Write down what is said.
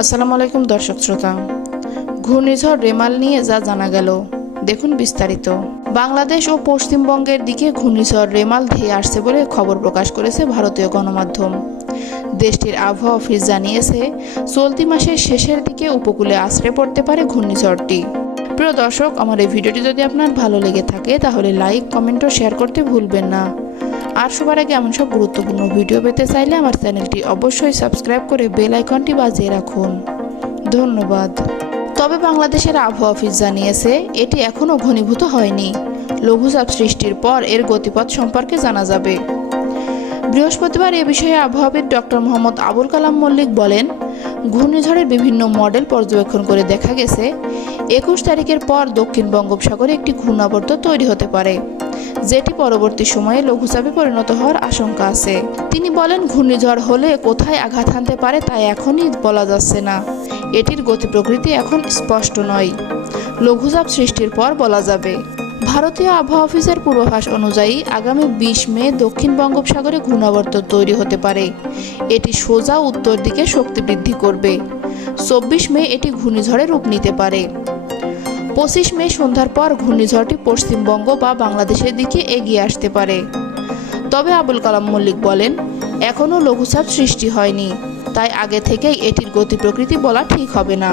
আসসালামু আলাইকুম দর্শক শ্রোতা। ঘূর্ণিঝড় রেমাল নিয়ে যা জানা গেল, দেখুন বিস্তারিত। বাংলাদেশ ও পশ্চিমবঙ্গের দিকে ঘূর্ণিঝড় রেমাল ধেয়ে আসছে বলে খবর প্রকাশ করেছে ভারতীয় গণমাধ্যম। দেশটির আবহাওয়া অফিস জানিয়েছে, চলতি মাসের শেষের দিকে উপকূলে আছড়ে পড়তে পারে ঘূর্ণিঝড়টি। প্রিয় দর্শক, আমার এই ভিডিওটি যদি আপনার ভালো লেগে থাকে তাহলে লাইক, কমেন্ট ও শেয়ার করতে ভুলবেন না। আর সবার আগে এমন সব গুরুত্বপূর্ণ ভিডিও পেতে চাইলে আমার চ্যানেলটি অবশ্যই সাবস্ক্রাইব করে বেল আইকনটি বাজিয়ে রাখুন। ধন্যবাদ। তবে বাংলাদেশের আবহাওয়া অফিস জানিয়েছে, এটি এখনও ঘনীভূত হয়নি। লঘুচাপ সৃষ্টির পর এর গতিপথ সম্পর্কে জানা যাবে। বৃহস্পতিবার এ বিষয়ে আবহাওয়াবিদ ডক্টর মোহাম্মদ আবুল কালাম মল্লিক বলেন, ঘূর্ণিঝড়ের বিভিন্ন মডেল পর্যবেক্ষণ করে দেখা গেছে 21 তারিখের পর দক্ষিণ বঙ্গোপসাগরে একটি ঘূর্ণাবর্ত তৈরি হতে পারে, যেটি পরবর্তী সময়ে লঘুচাপে পরিণত হওয়ার আশঙ্কা আছে। তিনি বলেন, ঘূর্ণিঝড় হলে কোথায় আঘাত হানতে পারে তা এখনই বলা যাচ্ছে না। এটির গতি প্রকৃতি এখন স্পষ্ট নয়। লঘুচাপ সৃষ্টির পর বলা যাবে। ভারতীয় আবহাওয়া অফিসের পূর্বাভাস অনুযায়ী আগামী 20 মে দক্ষিণ বঙ্গোপসাগরে ঘূর্ণাবর্ত তৈরি হতে পারে। এটি সোজা উত্তর দিকে শক্তি বৃদ্ধি করবে। 24 মে এটি ঘূর্ণিঝড়ে রূপ নিতে পারে। 25 মে সন্ধ্যার পর ঘূর্ণিঝড়টি পশ্চিমবঙ্গ বা বাংলাদেশের দিকে এগিয়ে আসতে পারে। তবে আবুল কালাম মল্লিক বলেন, এখনও লঘুচাপ সৃষ্টি হয়নি, তাই আগে থেকেই এটির গতি প্রকৃতি বলা ঠিক হবে না।